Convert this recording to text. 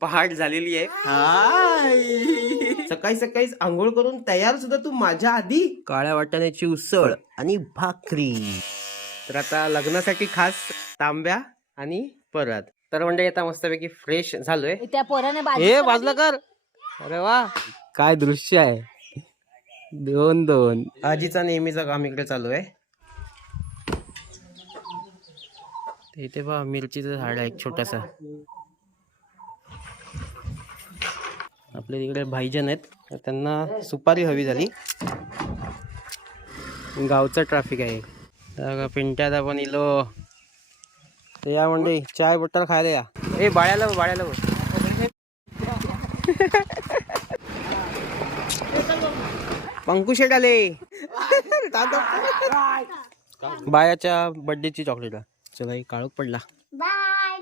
पहाट झालेली आहे. सकाळी सकाळीच आंघोळ करून तयार सुद्धा तू माझ्या आधी. काळ्या वाटाण्याची उसळ आणि भाकरी. तर आता लग्नासाठी खास तांब्या आणि परत. तर म्हणजे आता मस्तपैकी फ्रेश झालोय. त्या पोराने हे बाजूला कर. अरे वा काय दृश्य आहे. 2-2 आजीचा नेहमीचा काम इकडे चालू आहे. इथे बघा मिरचीचं झाड आहे एक छोटासा. आपल्या तिकडे भाईजन आहेत तर त्यांना सुपारी हवी झाली. गावचं ट्रॅफिक आहे. तर पिंट्यात आपण इलो तर या म्हणजे चाय बटर खायला या. ए बाळ्याला बघ. पंकु शेट आले. बायाच्या बर्थडेची चॉकलेट. चला काळोख पडला. बाय.